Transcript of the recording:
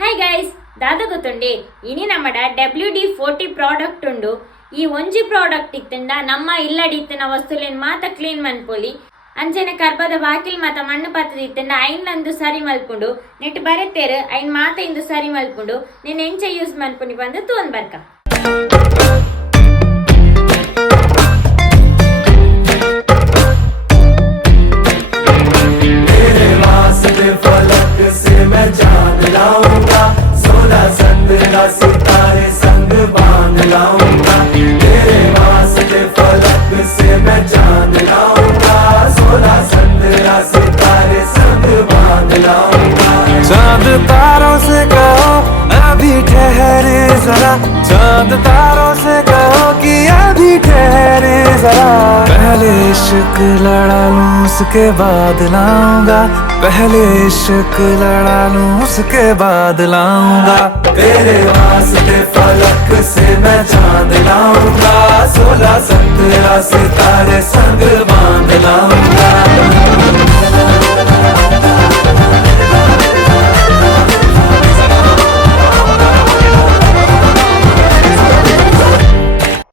Hi guys, ದಾದ ಗೊತ್ತುಂಡಿ ಇನಿ ನಮ್ಮಡ WD-40 product ಉಂಡು. ಈ ಒಂಜಿ ಪ್ರಾಡಕ್ಟ್ ಇತ್ತಂಡ ನಮ್ಮ ಇಲ್ಲಡಿತ್ತಿನ ವಸ್ತುಲೇನ್ ಮಾತ ಕ್ಲೀನ್ ಮನ್ಪೊಲಿ. ಅಂಚನೆ ಕರ್ಬದ ಬಾಕಿಲ್ ಮಾತ ಮಣ್ಣು ಪಾತ್ರದ ಇತ್ತಂಡ ಐನ್ಲಂದು ಸರಿ ಮಲ್ಪುಂಡು. ನೆಟ್ ಬರೆತೇರು ಐನ್ ಮಾತ ಇಂದು ಸರಿ ಮಲ್ಪುಂಡು. ನೀನ್ ಎಂಚ ಯೂಸ್ ಮನ್ಪುನಿ ಬಂದು ತೋನ್ ಬರ್ಕ. सितारे संग बांध लाऊंगा, तेरे वास्ते फलक से मैं चांद लाऊंगा, 16 17 सितारे संग बांध लाऊंगा। चांद तारों से कहो अभी ठहरे जरा, चांद तारों से कहो कि अभी ठहरे जरा। पहले इश्क लड़ा लूं उसके बाद लाऊंगा, पहले इश्क लड़ा लूं उसके बाद लाऊंगा। तेरे वास्ते फलक से मैं चांद लाऊंगा, 16 17 सितारे संग बांध लाऊंगा।